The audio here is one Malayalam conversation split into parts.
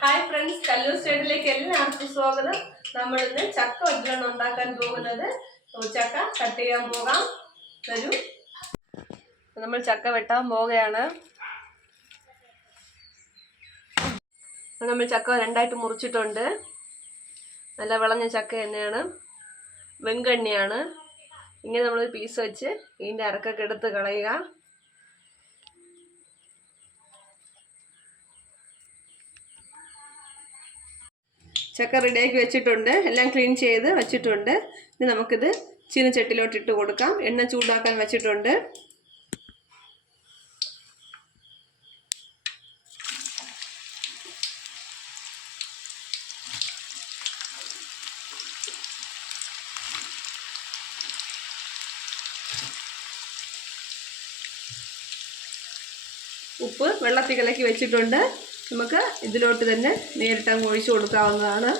ഹായ് ഫ്രണ്ട്സ്, കല്ലൂർ സ്റ്റേഡിലേക്ക് എല്ലാവർക്കും സ്വാഗതം. നമ്മൾ ഇന്ന് ചക്ക വറ്റിലാണ് ഉണ്ടാക്കാൻ പോകുന്നത്. ചക്ക കട്ട് ചെയ്യാൻ പോകാം. വരൂ. നമ്മൾ ചക്ക വെട്ടാൻ പോവുകയാണ്. നമ്മൾ ചക്ക രണ്ടായിട്ട് മുറിച്ചിട്ടുണ്ട്. നല്ല വിളഞ്ഞ ചക്ക തന്നെയാണ്, വെങ്കണ്ണിയാണ്. ഇങ്ങനെ നമ്മൾ പീസ് വെച്ച് ഇതിൻ്റെ അരക്കൊക്കെ എടുത്ത് കളയുക. ചക്ക റെഡിയാക്കി വെച്ചിട്ടുണ്ട്, എല്ലാം ക്ലീൻ ചെയ്ത് വെച്ചിട്ടുണ്ട്. ഇനി നമുക്കിത് ചീനച്ചട്ടിയിലോട്ട് ഇട്ട് കൊടുക്കാം. എണ്ണ ചൂടാക്കാൻ വെച്ചിട്ടുണ്ട്. ഉപ്പ് വെള്ളത്തിൽ കലക്കി വെച്ചിട്ടുണ്ട്. നമുക്ക് ഇതിലോട്ട് തന്നെ നേരിട്ട് അങ്ങ് ഒഴിച്ചു കൊടുക്കാവുന്നതാണ്.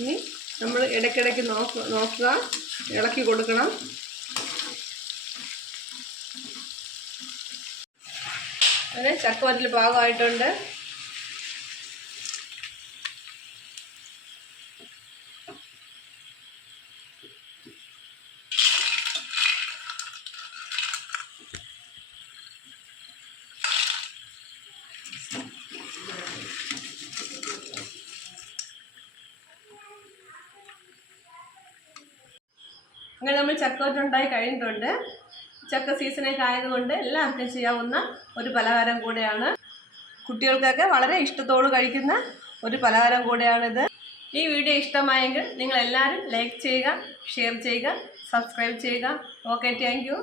ഇനി നമ്മൾ ഇടയ്ക്കിടയ്ക്ക് നോക്കുക, ഇളക്കി കൊടുക്കണം. അങ്ങനെ ചക്കവറ്റിൽ പാകമായിട്ടുണ്ട്. അങ്ങനെ നമ്മൾ ചക്കവറ്റ് ഉണ്ടായി കഴിഞ്ഞിട്ടുണ്ട്. ചക്ക സീസണൊക്കെ ആയതുകൊണ്ട് എല്ലാവർക്കും ചെയ്യാവുന്ന ഒരു പലഹാരം കൂടെയാണ്. കുട്ടികൾക്കൊക്കെ വളരെ ഇഷ്ടത്തോട് കഴിക്കുന്ന ഒരു പലഹാരം കൂടെയാണിത്. ഈ വീഡിയോ ഇഷ്ടമായെങ്കിൽ നിങ്ങൾ എല്ലാവരും ലൈക്ക് ചെയ്യുക, ഷെയർ ചെയ്യുക, സബ്സ്ക്രൈബ് ചെയ്യുക. Okay, thank you.